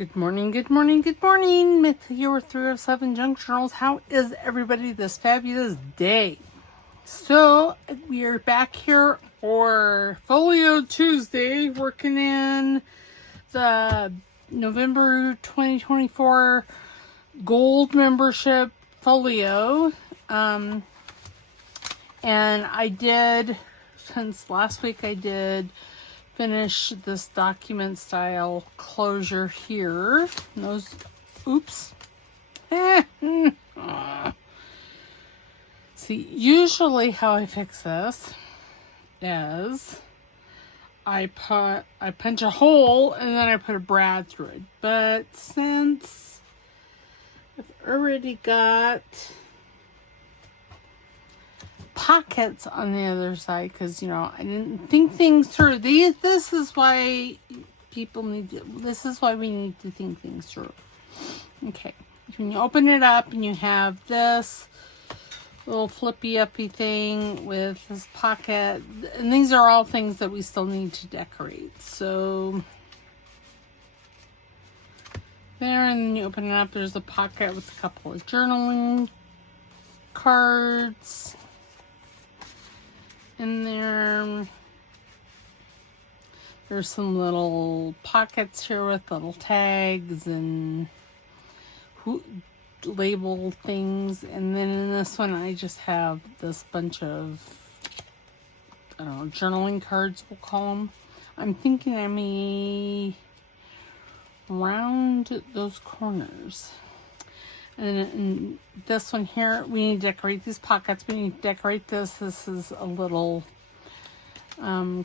Good morning, good morning, good morning. Myth here with 307 Junk Journals. How is everybody this fabulous day? So, we are back here for Folio Tuesday, working in the November 2024 Gold Membership Folio. And I did, since last week I did finish this document style closure here. Those, oops. See, usually how I fix this is I punch a hole and then I put a brad through it. But since I've already got pockets on the other side, because I didn't think things through. This is why people need to, this is why we need to think things through. Okay, when you open it up and you have this little flippy uppy thing with this pocket, and these are all things that we still need to decorate. So there, and then you open it up, there's a pocket with a couple of journaling cards in there. There's some little pockets here with little tags and label things. And then in this one, I just have this bunch of, I don't know, journaling cards, we'll call them. I'm thinking I may round those corners. And in this one here, we need to decorate these pockets. We need to decorate this. This is a little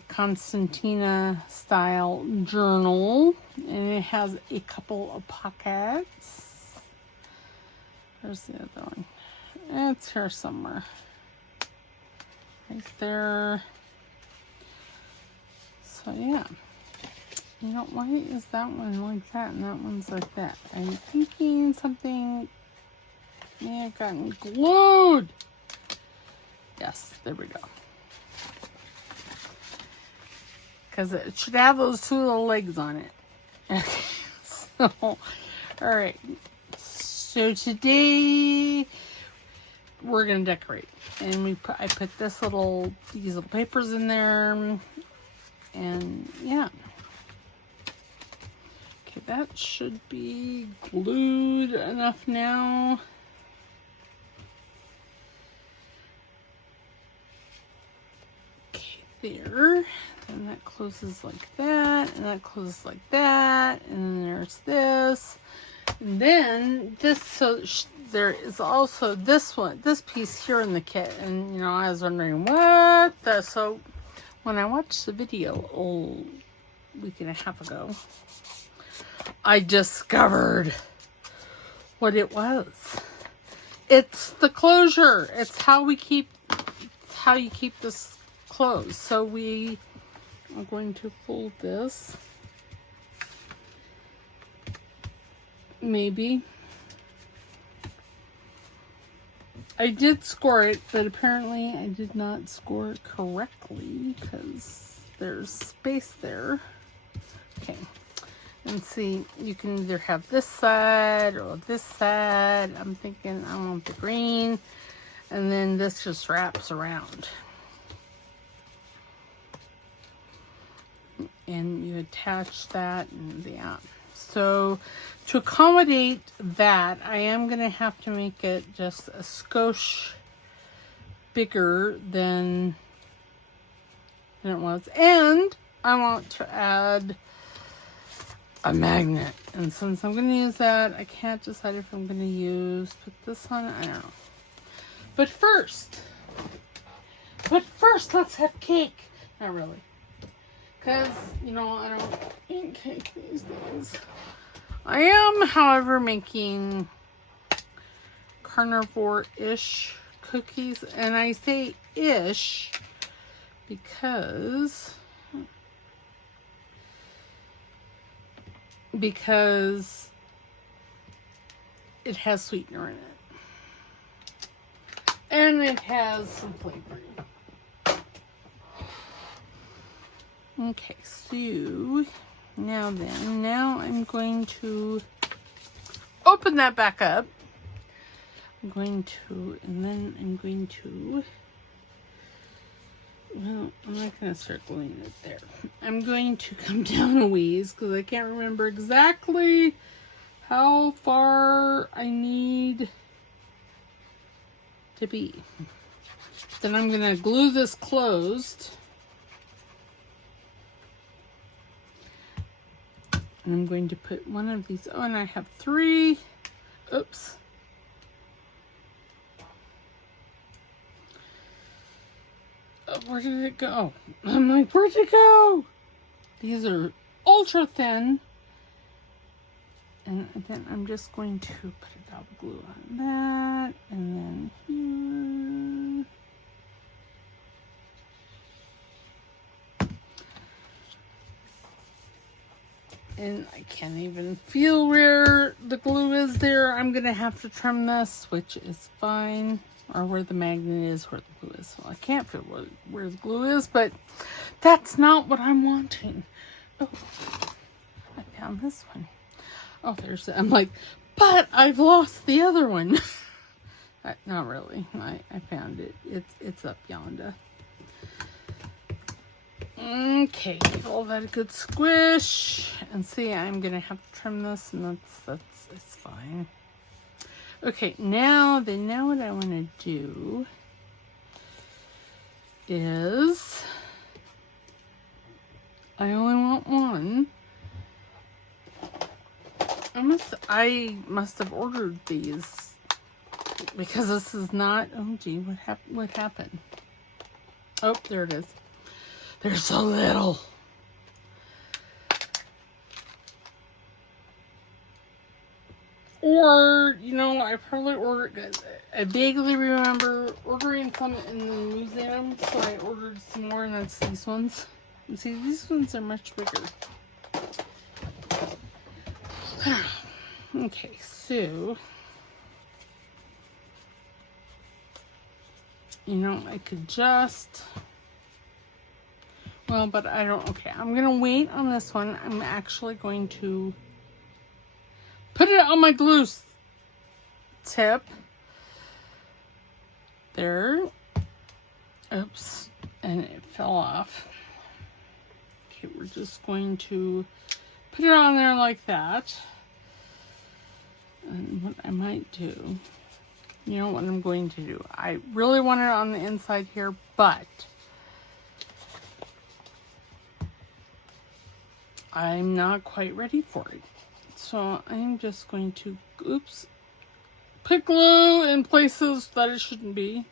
Constantina style journal. And it has a couple of pockets. Where's the other one? It's here somewhere. Right there. So yeah. Why is that one like that and that one's like that? I'm thinking something may have gotten glued. Yes, there we go. Because it should have those two little legs on it. Okay, so, all right. So today we're gonna decorate, and I put these little papers in there, and yeah. Okay, that should be glued enough now. There, and that closes like that, and that closes like that, and then there's this, and then this. So there is also this piece here in the kit, and I was wondering what the. So when I watched the video a week and a half ago, I discovered what it was. It's the closure. It's how you keep this closed. So we are going to fold this. Maybe. I did score it, but apparently I did not score it correctly because there's space there. Okay. And see, you can either have this side or this side. I'm thinking I want the green. And then this just wraps around. And you attach that, and yeah. So to accommodate that, I am going to have to make it just a skosh bigger than it was. And I want to add a magnet. And since I'm going to use that, I can't decide if I'm going to put this on it. I don't know. But first, let's have cake. Not really. Because, I don't eat cake these days. I am, however, making carnivore-ish cookies. And I say ish because it has sweetener in it. And it has some flavoring. Okay, so now then, now I'm going to open that back up. I'm going to, and then I'm going to, well, I'm not going to start gluing it there. I'm going to come down a ways because I can't remember exactly how far I need to be. Then I'm going to glue this closed. And I'm going to put one of these, oh, and I have 3. Oops. Oh, where did it go? I'm like, where'd it go? These are ultra thin. And then I'm just going to put a dab of glue on that. And then here. And I can't even feel where the glue is there. I'm going to have to trim this, which is fine. Or where the magnet is, where the glue is. Well, I can't feel where the glue is, but that's not what I'm wanting. Oh, I found this one. Oh, there's, I'm like, but I've lost the other one. Not really. I found it. It's up yonder. Okay, give all that a good squish. And see, I'm going to have to trim this, and it's fine. Okay, now what I want to do is, I only want one. I must have ordered these because this is not, oh gee, what happened? Oh, there it is. There's so little. Or, you know, I probably ordered, I vaguely remember ordering some in the museum, so I ordered some more, and that's these ones. And see, these ones are much bigger. Okay, so, you know, I could just, well, but I don't, okay, I'm going to wait on this one. I'm actually going to put it on my glue tip. There. Oops. And it fell off. Okay, we're just going to put it on there like that. And what I might do, you know what I'm going to do? I really want it on the inside here, but I'm not quite ready for it. So I'm just going to, oops, put glue in places that it shouldn't be.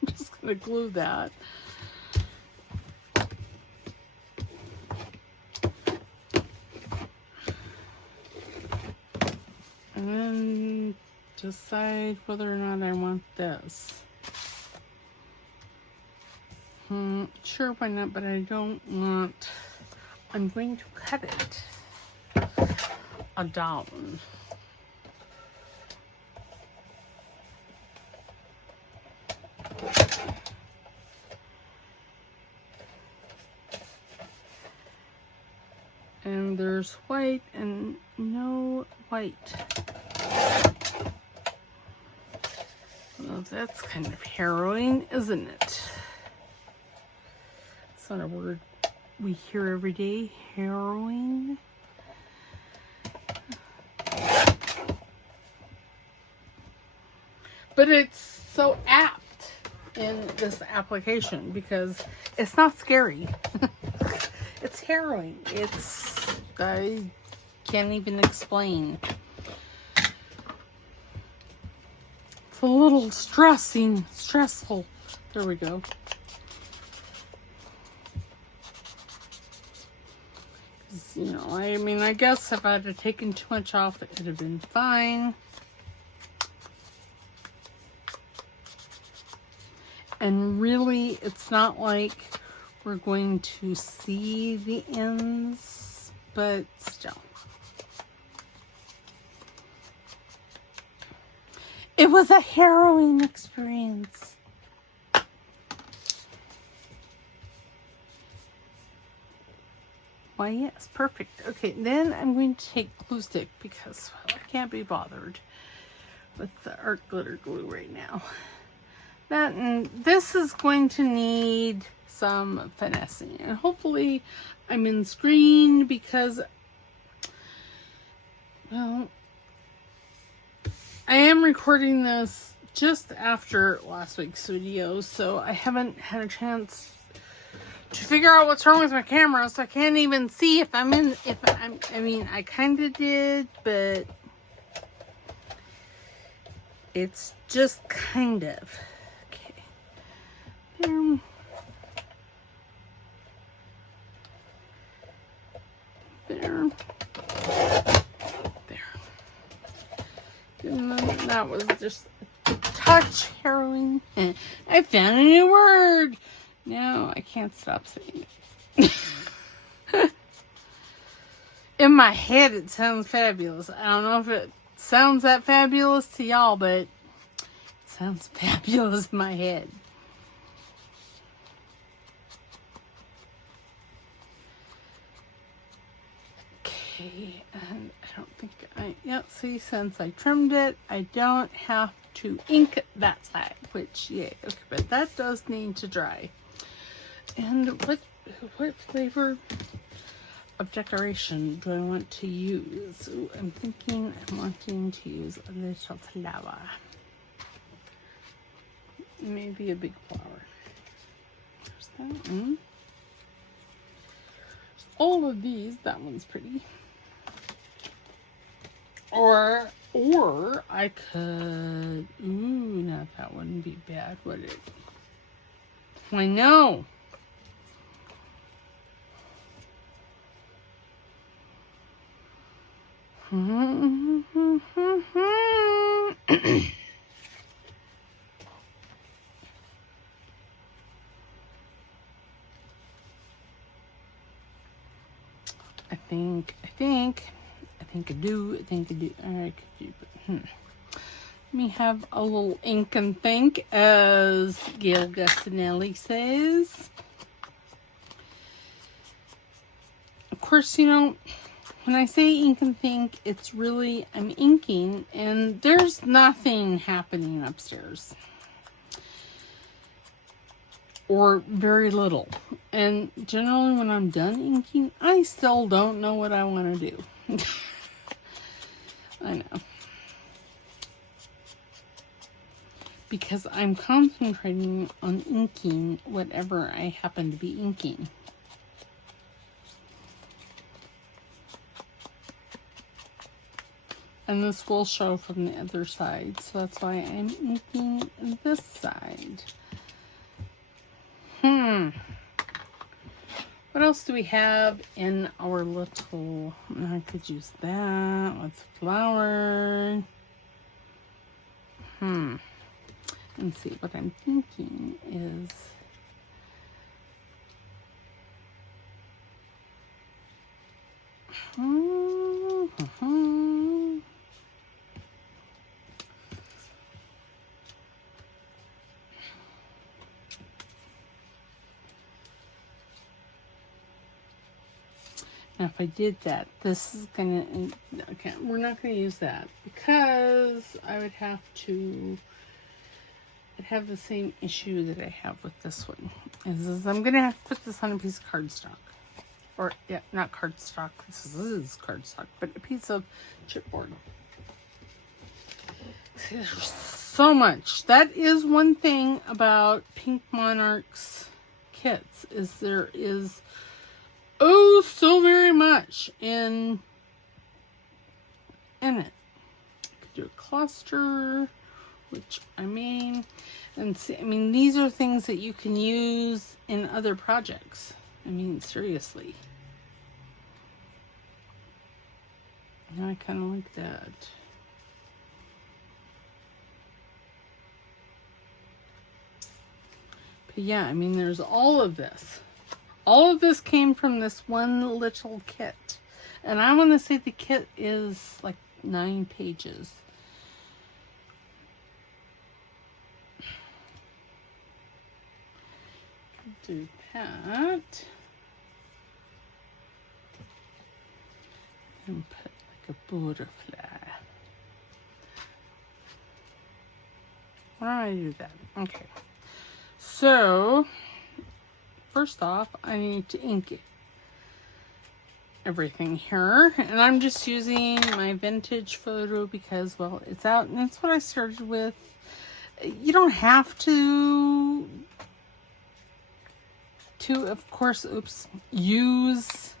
I'm just going to glue that. And then decide whether or not I want this. Sure, why not, but I don't want, I'm going to cut it down. And there's white and no white. Well, that's kind of harrowing, isn't it? It's not a word we hear every day. Harrowing. But it's so apt in this application because it's not scary. It's harrowing. I can't even explain. It's a little stressful. There we go. You know, I mean, I guess if I had taken too much off, it would have been fine. And really, it's not like we're going to see the ends, but still. It was a harrowing experience. Why, yes, perfect. Okay, then I'm going to take glue stick because well, I can't be bothered with the art glitter glue right now. That and this is going to need some finessing, and hopefully I'm in screen because, well, I am recording this just after last week's video, so I haven't had a chance to figure out what's wrong with my camera, so I can't even see if I'm in, I mean, I kind of did, but it's just kind of. Okay. There. And then that was just a touch harrowing. I found a new word. Now I can't stop saying it. In my head, it sounds fabulous. I don't know if it sounds that fabulous to y'all, but it sounds fabulous in my head. Okay, and I don't think see, since I trimmed it, I don't have to ink that side, which, yay, okay, but that does need to dry. And what flavor of decoration do I want to use? Ooh, I'm thinking I'm wanting to use a little flower. Maybe a big flower. There's that one. All of these, that one's pretty. Or I could, now that wouldn't be bad, would it? I know. I think I do. I could do, but Let me have a little ink and think, as Gail Gustinelli says. Of course, you know, when I say ink and think, it's really, I'm inking, and there's nothing happening upstairs. Or very little. And generally when I'm done inking, I still don't know what I want to do. I know. Because I'm concentrating on inking whatever I happen to be inking. And this will show from the other side, so that's why I'm inking this side. What else do we have in our little, I could use that. What's flower? Let's see, what I'm thinking is, now if I did that, this is gonna, okay, we're not gonna use that because I would have to, I'd have the same issue that I have with this one. Is I'm gonna have to put this on a piece of cardstock. Or, yeah, not cardstock, this is cardstock, but a piece of chipboard. See, there's so much. That is one thing about Pink Monarch's kits, is there is so very much in it. I could do a cluster, which I mean, and see, I mean, these are things that you can use in other projects. I mean, seriously. I kind of like that. But yeah, I mean, there's all of this. All of this came from this one little kit. And I want to say the kit is like 9 pages. Do that. And put like a butterfly. Why do I do that? Okay. So, first off, I need to ink it. Everything here, and I'm just using my vintage photo because, well, it's out and it's what I started with. You don't have to of course, use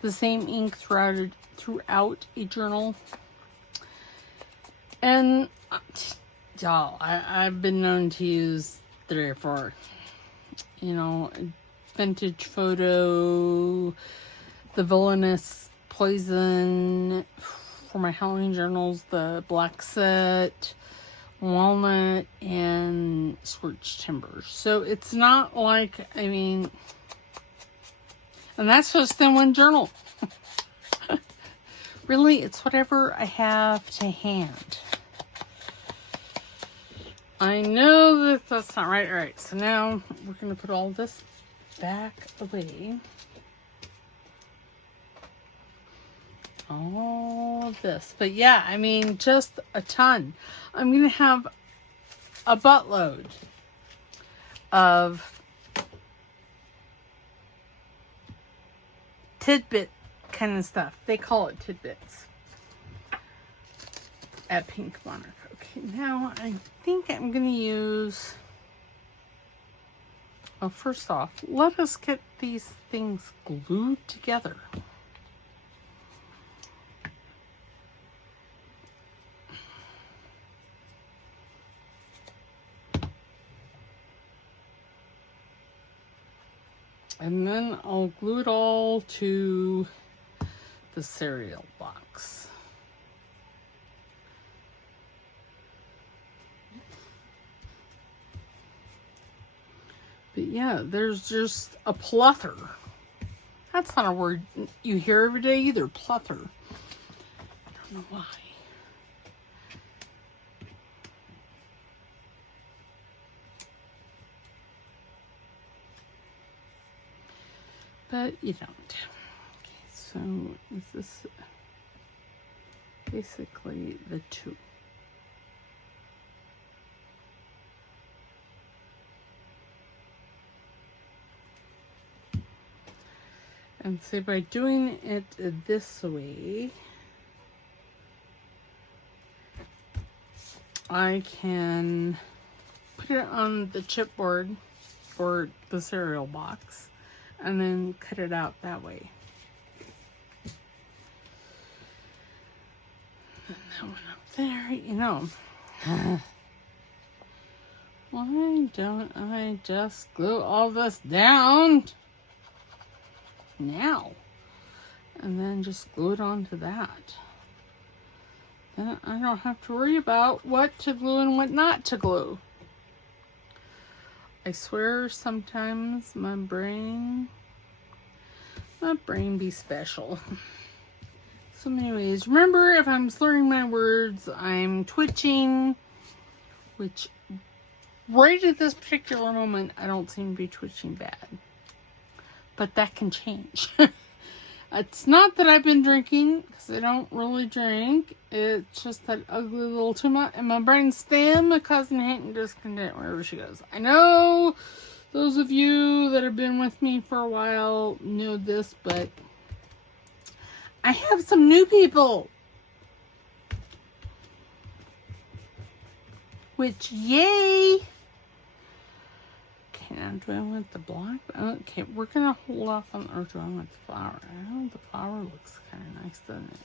the same ink throughout a journal. And y'all, I've been known to use 3 or 4, you know, vintage photo, the villainous poison for my Halloween journals, the black set, walnut, and scorched timber. So it's not like, I mean, and that's just in one journal. Really, it's whatever I have to hand. I know that that's not right. All right, so now we're going to put all this back away. All of this. But yeah, I mean, just a ton. I'm going to have a buttload of tidbit kind of stuff. They call it tidbits at Pink Monarch. Okay, now I think I'm going to use... Well, first off, let us get these things glued together. And then I'll glue it all to the cereal box. But yeah, there's just a plethora. That's not a word you hear every day either, plethora. I don't know why. But you don't. Okay, so is this basically the 2? And so by doing it this way, I can put it on the chipboard for the cereal box and then cut it out that way. And that one up there, you know. Why don't I just glue all this down now? And then just glue it onto that. Then I don't have to worry about what to glue and what not to glue. I swear sometimes my brain be special. So anyways, remember, if I'm slurring my words, I'm twitching, which right at this particular moment, I don't seem to be twitching bad. But that can change. It's not that I've been drinking, because I don't really drink. It's just that ugly little tumor in my brain stem causing hate and discontent wherever she goes. I know those of you that have been with me for a while know this, but I have some new people. Which, yay! Okay, now do I want the block? Okay, we're going to hold off on, or do I want the flower? I know the flower looks kind of nice, doesn't it?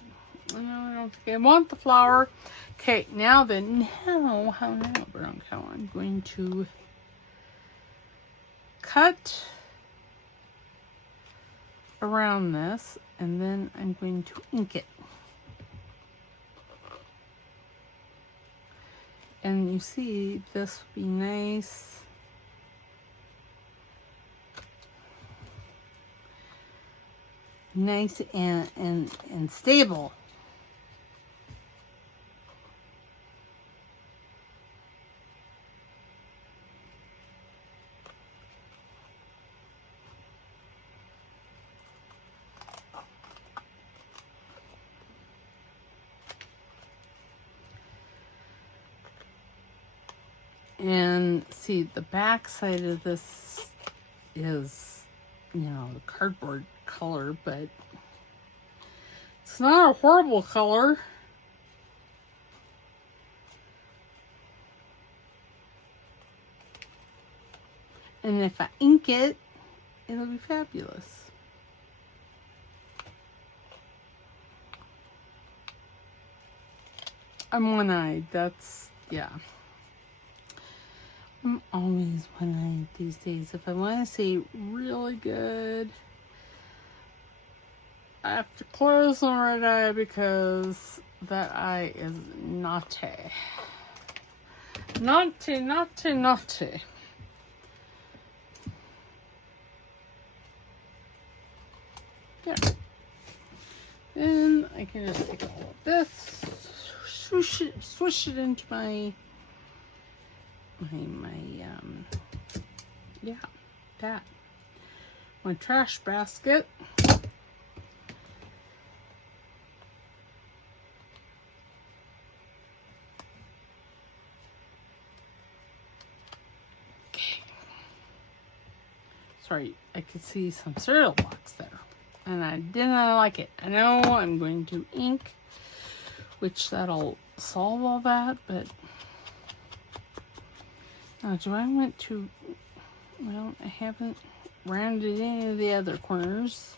No, I don't think I want the flower. Okay, now then, I'm going to cut around this, and then I'm going to ink it. And you see, this would be nice. Nice and stable. And see, the back side of this is, you know, the cardboard color, but it's not a horrible color. And if I ink it, it'll be fabulous. I'm one-eyed. That's, yeah. I'm always one-eyed these days. If I want to see really good, I have to close my right eye because that eye is naughty. Naughty, naughty, naughty. There. Then I can just take all of this, swish it into my yeah, that. My trash basket. Okay. Sorry, I could see some cereal box there. And I didn't like it. I know I'm going to ink, which that'll solve all that, but now do I want to, well, I haven't rounded any of the other corners.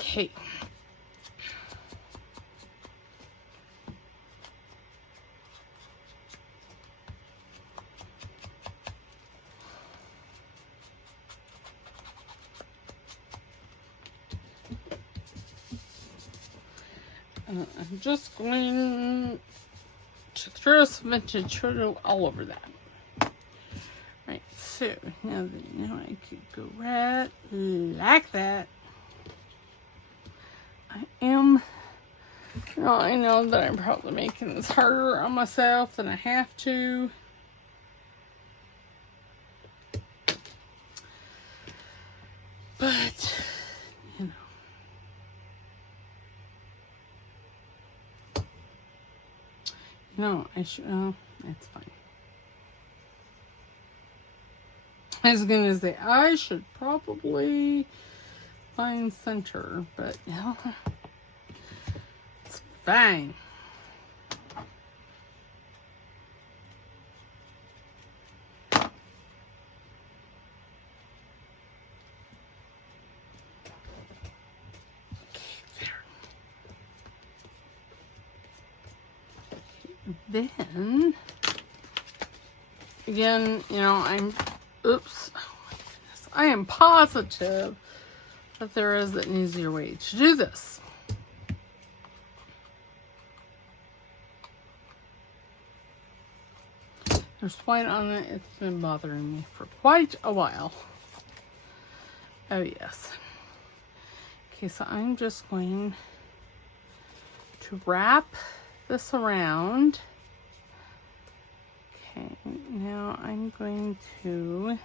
Okay. I'm just going to throw some vintage photo all over that. Right, so now I could go right like that. I know that I'm probably making this harder on myself than I have to. But, you know. No, I should, oh, that's fine. I was going to say, I should probably find center, but, you know, it's fine. Then, again, you know, oops, oh my goodness, I am positive that there is an easier way to do this. There's white on it. It's been bothering me for quite a while. Oh, yes. Okay, so I'm just going to wrap this around. Okay, now I'm going to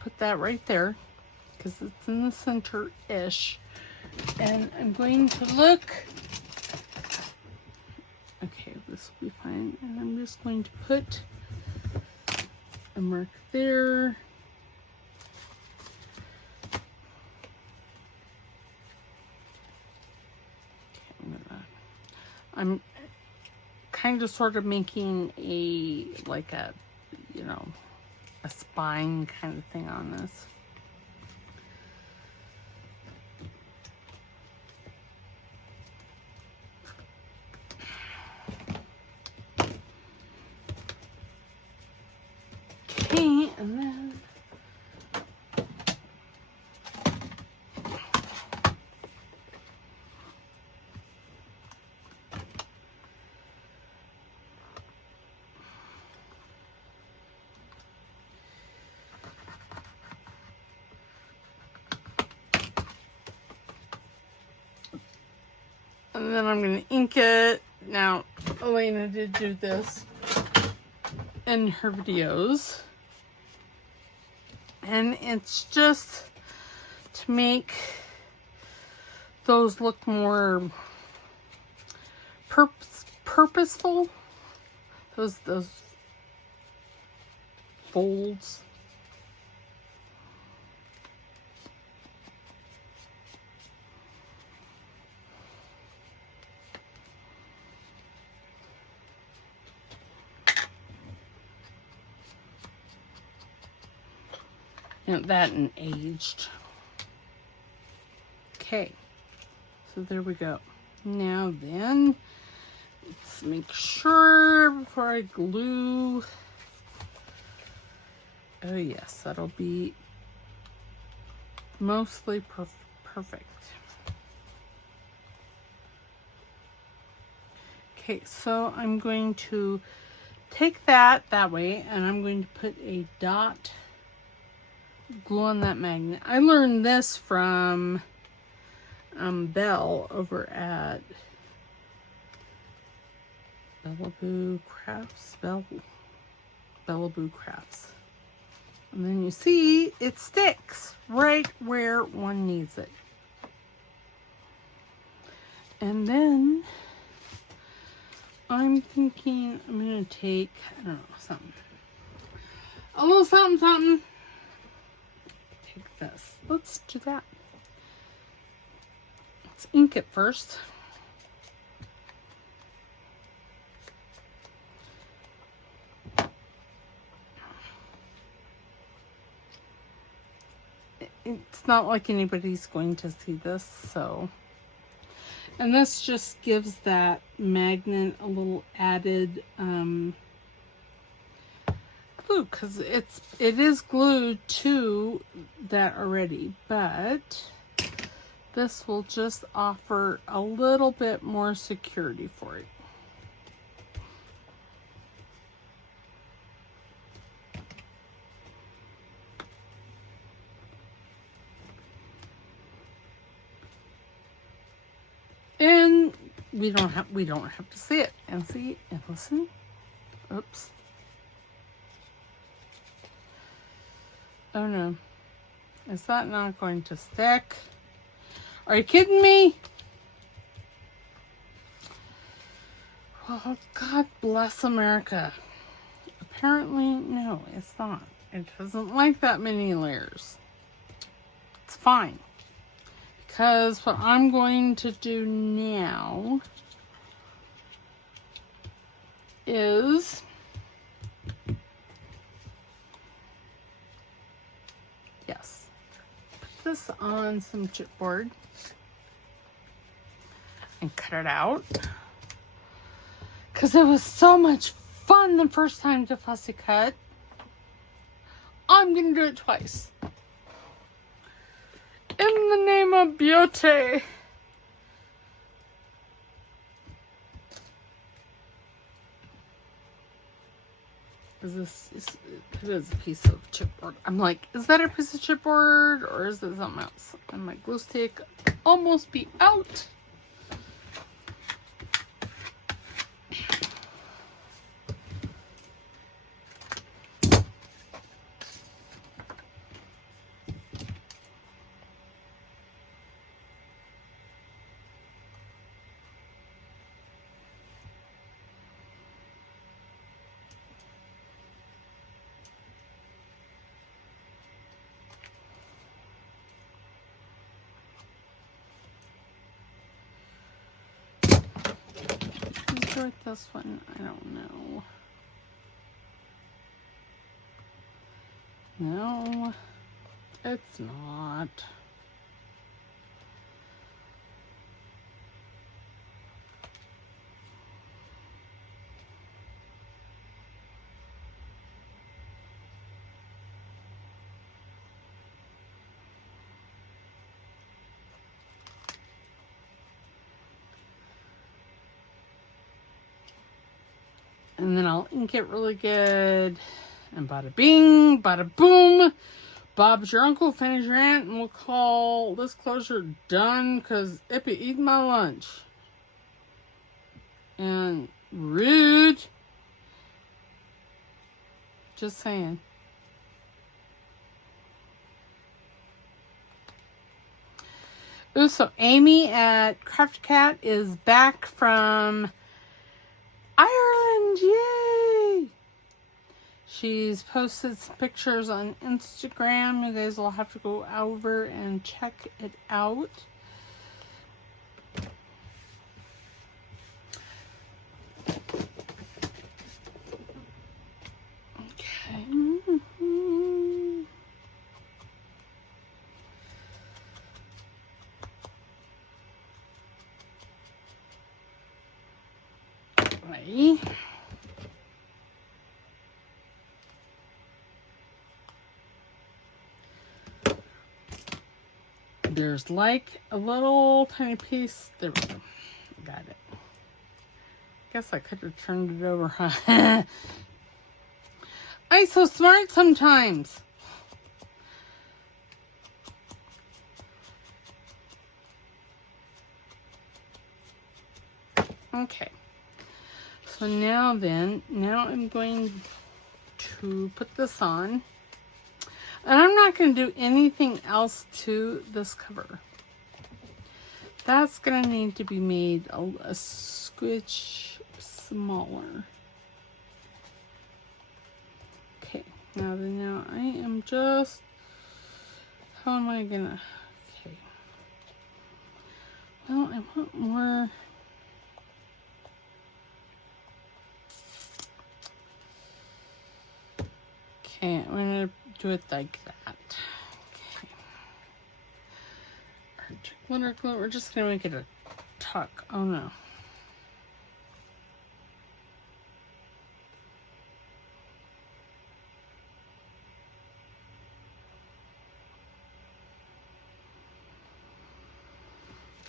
put that right there because it's in the center-ish. And I'm going to look. Okay, this will be fine. And I'm just going to put a mark there. I'm kind of sort of making a spine kind of thing on this. Okay, and then I'm going to ink it. Now, Elena did do this in her videos. And it's just to make those look more purposeful. Those folds. You know, that and aged. Okay, so there we go. Now then, let's make sure before I glue. Oh yes, that'll be mostly perfect. Okay, so I'm going to take that way, and I'm going to put a dot glue on that magnet. I learned this from Belle over at Bellaboo Crafts. Bellaboo Crafts. And then you see it sticks right where one needs it. And then I'm thinking I'm going to take, I don't know, something. A little something. Take this. Let's do that. Let's ink it first. It's not like anybody's going to see this, so. And this just gives that magnet a little added glue, because it is glued to that already, but this will just offer a little bit more security for it. And we don't have to see it and see and listen. Oops. Oh no. Is that not going to stick? Are you kidding me? Oh, God bless America. Apparently, no, it's not. It doesn't like that many layers. It's fine. Because what I'm going to do now is put this on some chipboard and cut it out. Because it was so much fun the first time to fussy cut. I'm going to do it twice. In the name of beauty. It is a piece of chipboard. I'm like, is that a piece of chipboard or is it something else? And my glue stick almost be out. Like this one, I don't know. No, it's not. And then I'll ink it really good. And bada bing, bada boom. Bob's your uncle, Fanny's your aunt, and we'll call this closure done because Ippy eat my lunch. And rude. Just saying. Ooh, so Amy at Crafty Cat is back from Ireland. Yay! She's posted some pictures on Instagram. You guys will have to go over and check it out. Okay. Right. There's like a little tiny piece. There we go. Got it. Guess I could have turned it over, huh? I'm so smart sometimes. Okay. So now I'm going to put this on. And I'm not going to do anything else to this cover. That's going to need to be made a squitch smaller. Okay, now I am just, how am I going to, okay. Well, I want more. Okay, I'm going to do it like that. Okay. We're just going to make it a tuck. Oh no.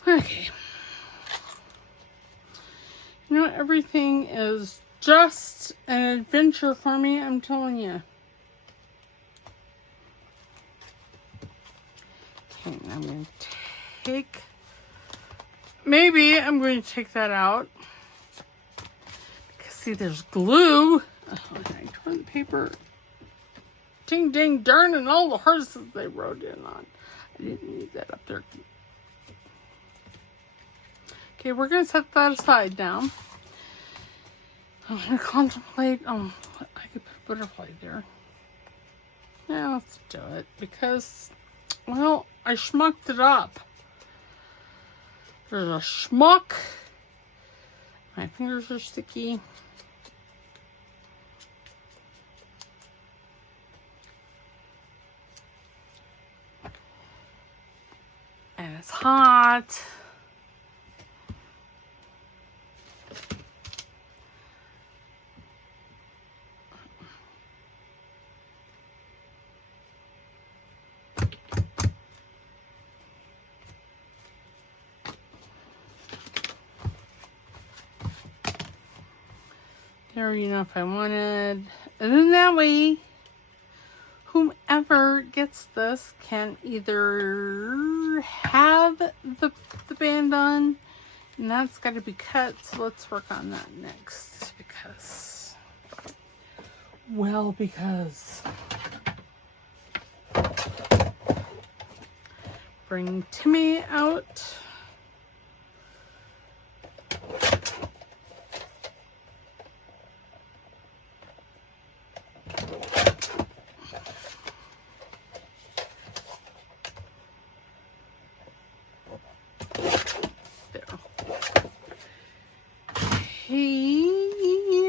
Okay. You know, everything is just an adventure for me, I'm telling you. Okay, I'm going to take, maybe I'm going to take that out. Because see, there's glue. Oh, I torn the paper. Ding, ding, darn, and all the horses they rode in on. I didn't need that up there. Okay, we're going to set that aside now. I'm going to contemplate, I could put a butterfly there. Yeah, let's do it, because, well, I schmucked it up. There's a schmuck. My fingers are sticky. And it's hot. There, you know, if I wanted. And then that way, whomever gets this can either have the band on, and that's got to be cut. So let's work on that next, because bring Timmy out.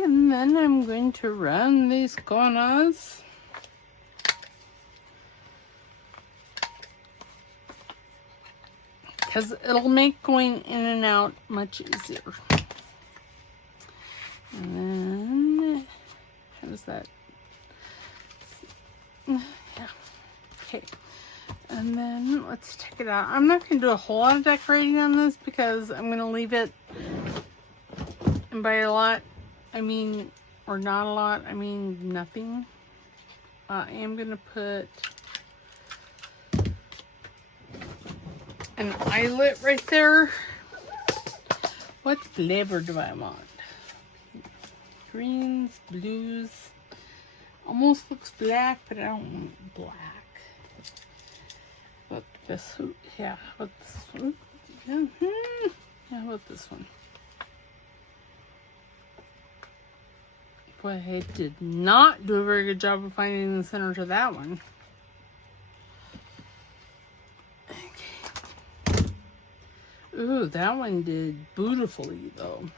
And then I'm going to run these corners. Because it'll make going in and out much easier. And then, how does that? Yeah. Okay. And then let's take it out. I'm not going to do a whole lot of decorating on this because I'm going to leave it. And by a lot, I mean, or not a lot, I mean nothing. I am going to put an eyelet right there. What flavor do I want? Greens, blues. Almost looks black, but I don't want black. What this? Yeah. What this one? Yeah. How about this one? Boy, I did not do a very good job of finding the center to that one. Okay. Ooh, that one did beautifully though.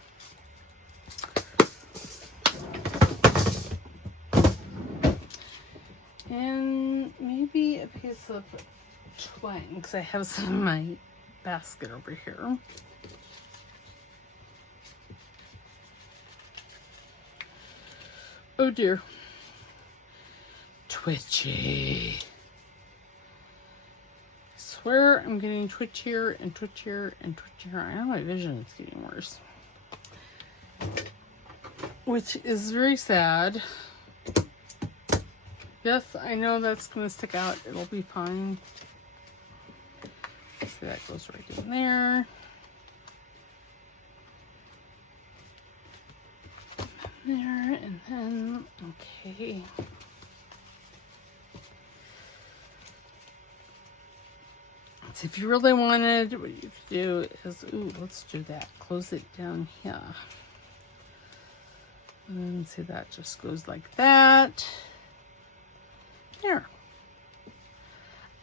And maybe a piece of twine, because I have some in my basket over here. Oh dear. Twitchy. I swear I'm getting twitchier and twitchier and twitchier. I know my vision is getting worse. Which is very sad. Yes, I know that's going to stick out. It'll be fine. See, that goes right in there. There, and then, okay. So if you really wanted, what you do is, ooh, let's do that. Close it down here. And see, that just goes like that. There.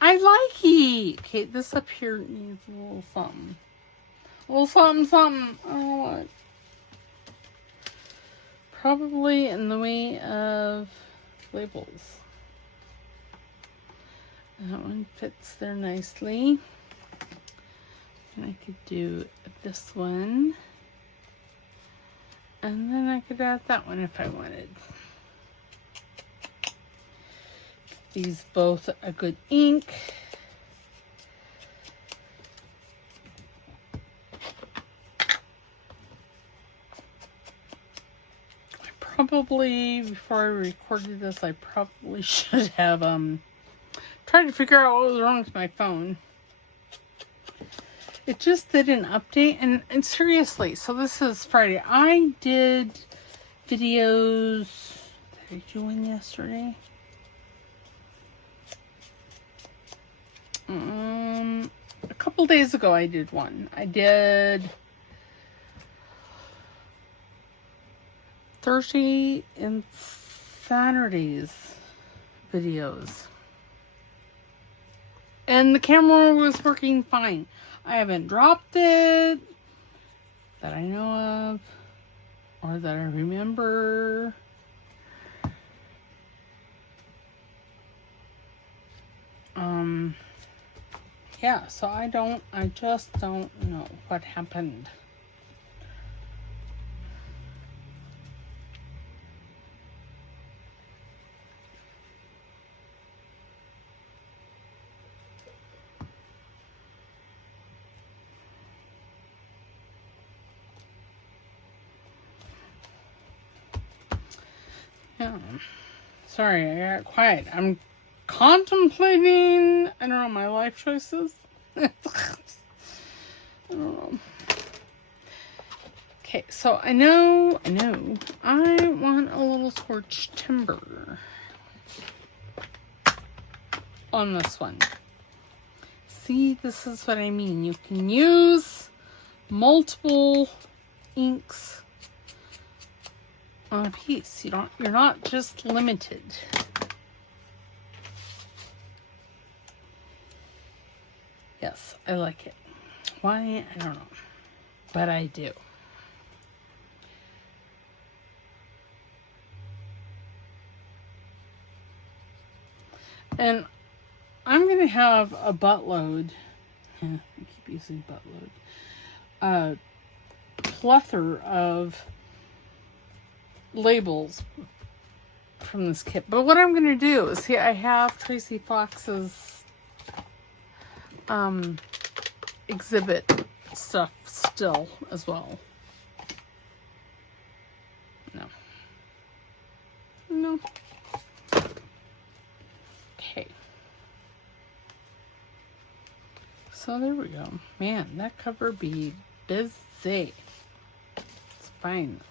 I like it. Okay, this up here needs a little something. A little something, something. I don't know what. Probably in the way of labels. That one fits there nicely. And I could do this one. And then I could add that one if I wanted. These both a good ink. I probably, before I recorded this, I probably should have tried to figure out what was wrong with my phone. It just did an update, and seriously, so this is Friday. I did videos, did I do one yesterday? A couple days ago I did one. I did Thursday and Saturday's videos. And the camera was working fine. I haven't dropped it that I know of or that I remember. Yeah, so I just don't know what happened. Yeah. Sorry, I got quiet. I'm contemplating, I don't know, my life choices. I don't know. Okay, so I know, I want a little scorched timber on this one. See, this is what I mean. You can use multiple inks on a piece. You're not just limited. Yes, I like it. Why? I don't know. But I do. And I'm going to have a buttload. I keep using buttload. A plethora of labels from this kit. But what I'm going to do is, see, I have Tracie Fox's exhibit stuff still as well. No. Okay. So there we go. Man, that cover be busy. It's fine.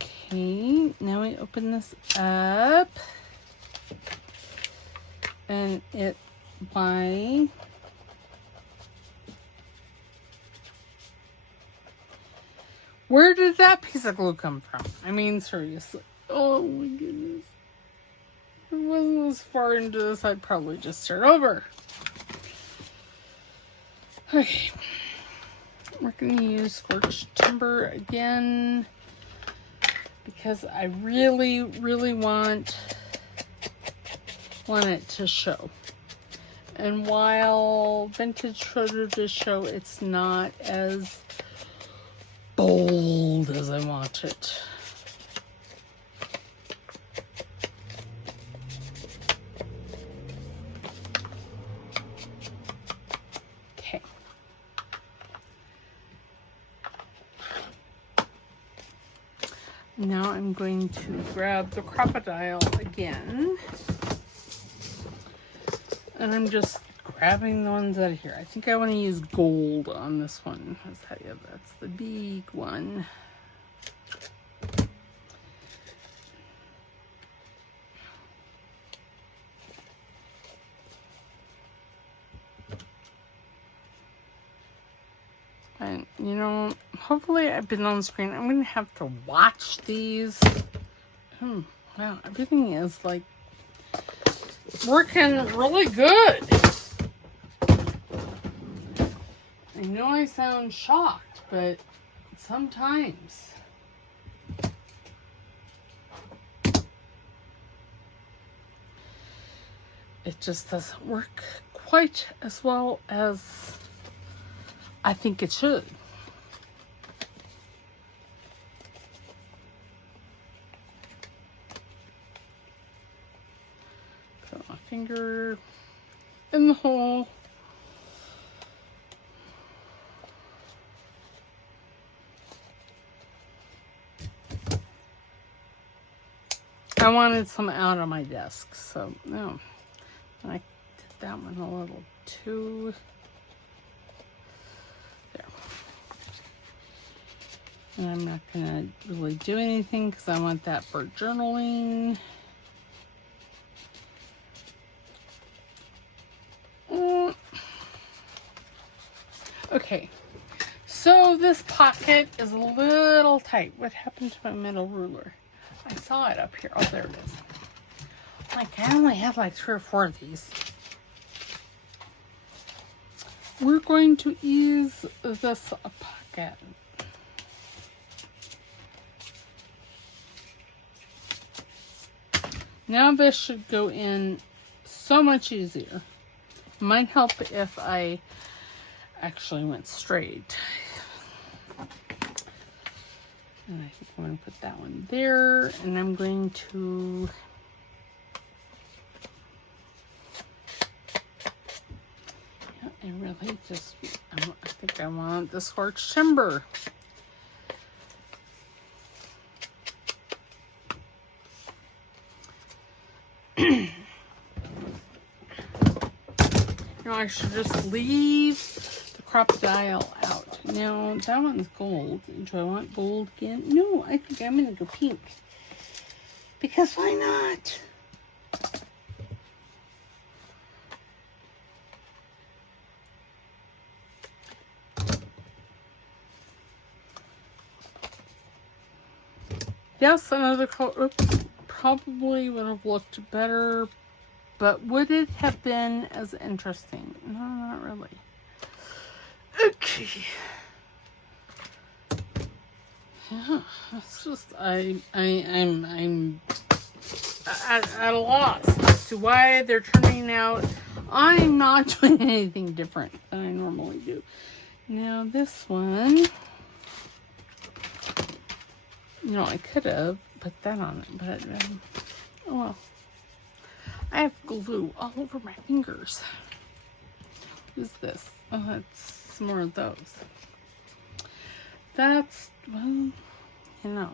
Okay, now we open this up. And it by where did that piece of glue come from? I mean, seriously. Oh my goodness. If it wasn't as far into this, I'd probably just start over. Okay. We're going to use Scorched Timber again because I really, really want it to show. And while Vintage Photo does show, it's not as bold as I want it. Okay. Now I'm going to grab the crocodile again. And I'm just grabbing the ones out of here. I think I want to use gold on this one. That's the big one. And, you know, hopefully I've been on the screen. I'm going to have to watch these. Wow, everything is like working really good. I know I sound shocked, but sometimes it just doesn't work quite as well as I think it should. Put my finger in the hole. I wanted some out on my desk, so no. I did that one a little too. There. And I'm not gonna really do anything because I want that for journaling. Okay, so this pocket is a little tight. What happened to my metal ruler? I saw it up here. Oh, there it is. Like, I only have like 3 or 4 of these. We're going to ease this pocket. Now this should go in so much easier. Might help if I actually went straight. And I think I'm going to put that one there, and I'm going to I really just I think I want the Scorched Timber. Now I should just leave the crocodile out. Now that one's gold. Do I want gold again? No, I think I'm gonna go pink. Because why not? Yes, another color. Oops, probably would have looked better. But would it have been as interesting? No, not really. Okay. Yeah, it's just I'm at a loss as to why they're turning out. I'm not doing anything different than I normally do. Now this one, you know, I could have put that on it, but oh well. I have glue all over my fingers. Who's this? Oh, that's some more of those. That's, well, you know.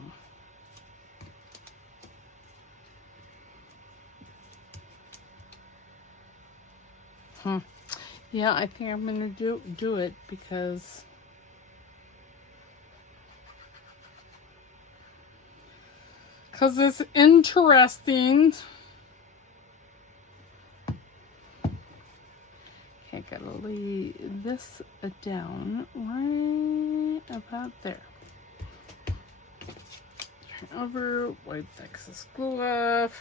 Yeah, I think I'm gonna do it because it's interesting. gotta lay this down right about there. Turn over, wipe the excess glue off.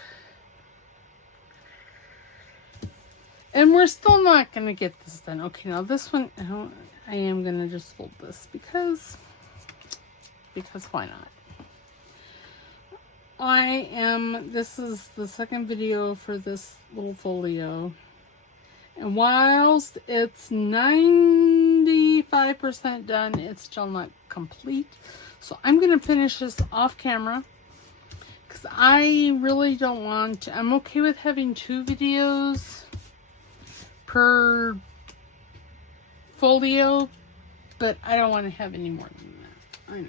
And we're still not gonna get this done. Okay, now this one, I am gonna just fold this because why not? This is the second video for this little folio. And whilst it's 95% done, it's still not complete. So I'm going to finish this off camera because I really don't want to. I'm okay with having 2 videos per folio, but I don't want to have any more than that. I know.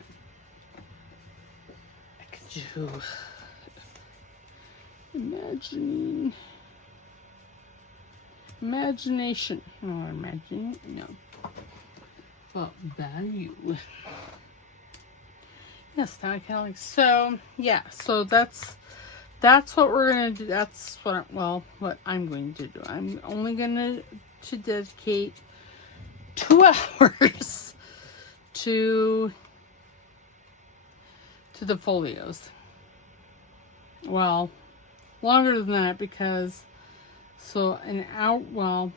I could do imagination. Or imagining, no. Well, value. Yes, now I kind of like, so, yeah, so that's what we're going to do. That's what, what I'm going to do. I'm only going to dedicate 2 hours to the folios. Well, longer than that because, so an hour,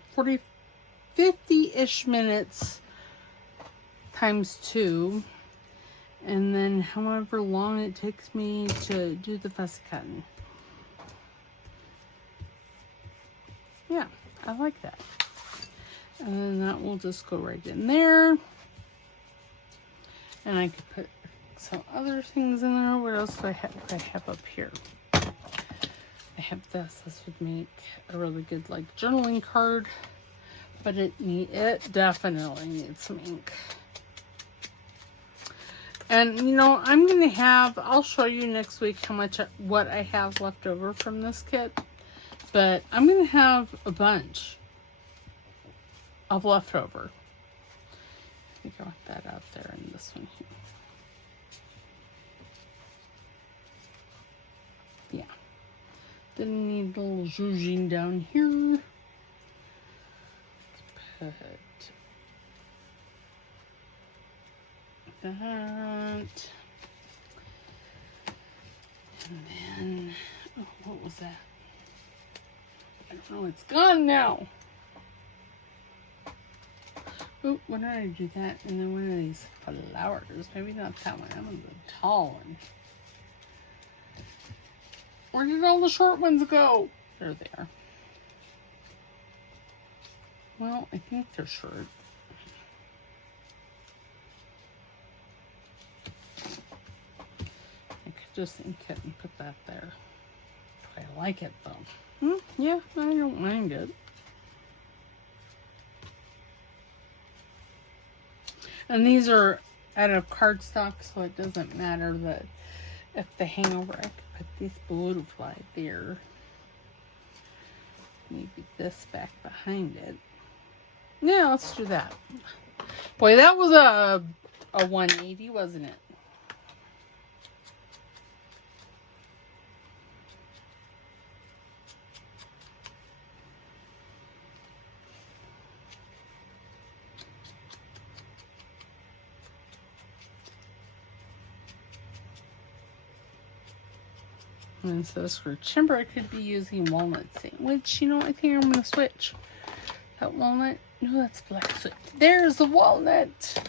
50-ish minutes times 2. And then however long it takes me to do the fussy cutting. Yeah, I like that. And then that will just go right in there. And I could put some other things in there. What else do I have? I have up here. I have this. This would make a really good like journaling card. But it definitely needs some ink. And, you know, I'll show you next week what I have left over from this kit. But I'm going to have a bunch of leftover. I think I want that out there in this one here. Yeah. Didn't need a little zhuzhing down here. Let's put that, and then what was that? I don't know, it's gone now. Oh, when did I do that? And then one of these flowers, maybe not that one, that one's a tall one. Where did all the short ones go? There they are. Well, I think they're short. Just ink it and put that there. But I like it though. Yeah, I don't mind it. And these are out of cardstock, so it doesn't matter that if they hang over. I could put this butterfly there. Maybe this back behind it. Yeah, let's do that. Boy, that was a 180, wasn't it? And so for timber, I could be using walnut sandwich. You know, I think I'm going to switch. That walnut? No, that's black soot. There's the walnut.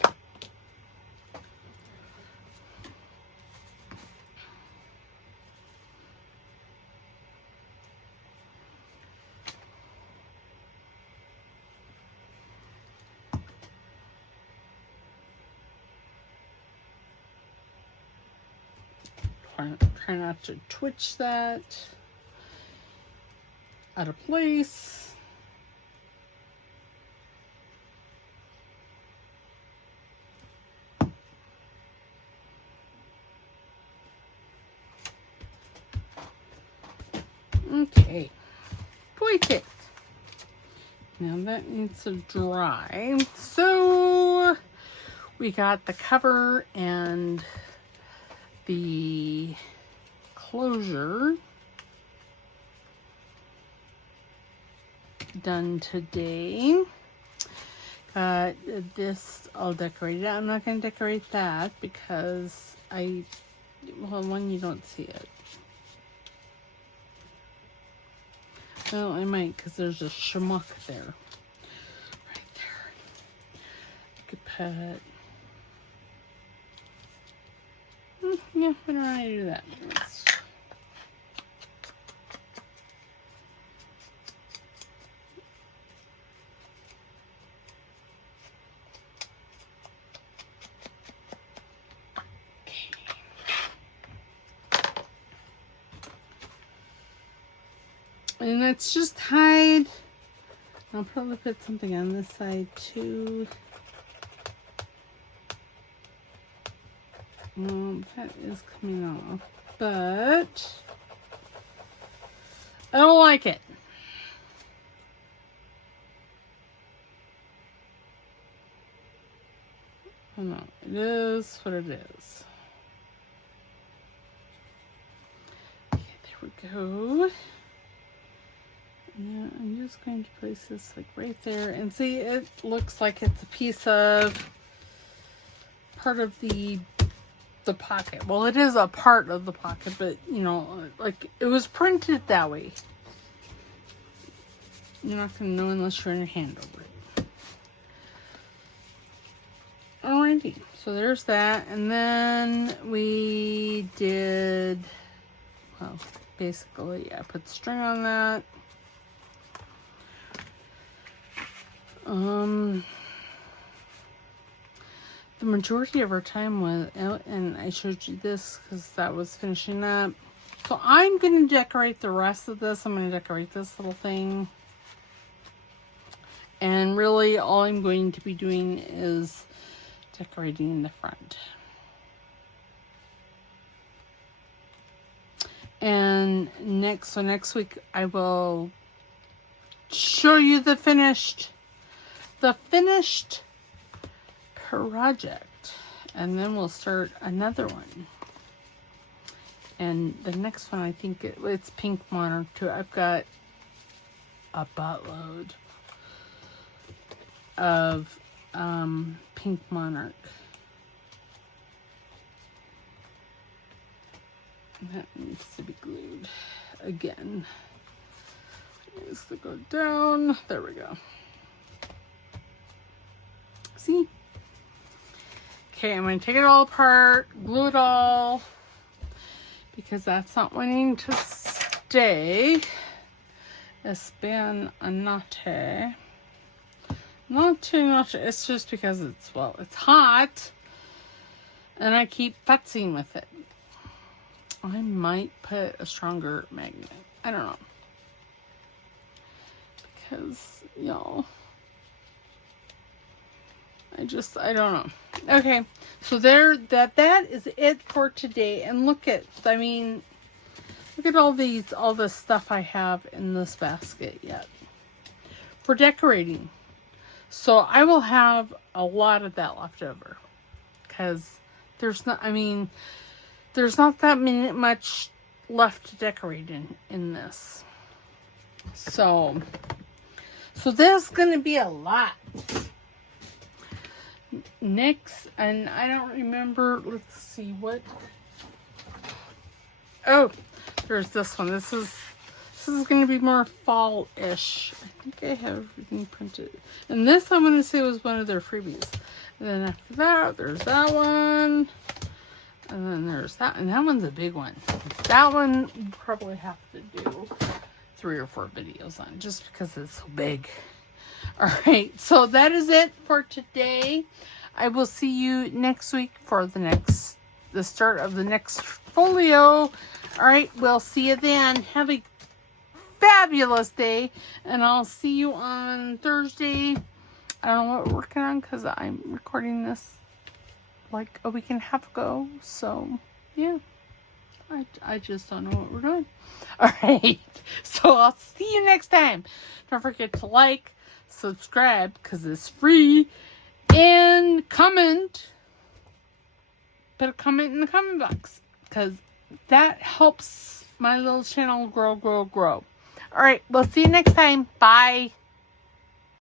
Try not to twitch that out of place. Okay, perfect. Now that needs to dry. So we got the cover and the closure done today. This, I'll decorate it. I'm not going to decorate that because well, one, you don't see it. Well, I might because there's a schmuck there. Right there. I could put... yeah, I don't know how to do that. And let's just hide. I'll probably put something on this side too. That is coming off, but I don't like it. Oh no, it is what it is. Okay, there we go. Yeah, I'm just going to place this like right there, and see, it looks like it's a piece of part of the pocket. Well, it is a part of the pocket, but you know, like it was printed that way. You're not going to know unless you're in your hand over it. Alrighty, so there's that, and then we did, well, basically I put string on that. The majority of our time was out, and I showed you this because that was finishing up. So I'm going to decorate the rest of this. I'm going to decorate this little thing. And really all I'm going to be doing is decorating in the front. And next week I will show you the finished project, and then we'll start another one. And the next one, I think it's Pink Monarch too. I've got a buttload of Pink Monarch. That needs to be glued again. It needs to go down. There we go. See? Okay, I'm going to take it all apart, glue it all, because that's not wanting to stay. It's been a naughty. Not too naughty. It's just because it's hot, and I keep futzing with it. I might put a stronger magnet. I don't know. Because, y'all, I don't know. Okay, so that is it for today. And look at all this stuff I have in this basket yet for decorating. So I will have a lot of that left over because there's not that much left to decorate in this. So there's gonna be a lot. Next, and I don't remember, let's see what. Oh, there's this one. This is gonna be more fall-ish. I think I have everything printed. And this I'm gonna say was one of their freebies. And then after that, there's that one. And then there's that, and that one's a big one. That one you probably have to do 3 or 4 videos on, just because it's so big. All right, so that is it for today. I will see you next week for the start of the next folio. All right, we'll see you then. Have a fabulous day, and I'll see you on Thursday. I don't know what we're working on because I'm recording this like a week and a half ago. So yeah, I just don't know what we're doing. All right, so I'll see you next time. Don't forget to like, subscribe because it's free, and comment. Put a comment in the comment box because that helps my little channel grow. All right, we'll see you next time. Bye.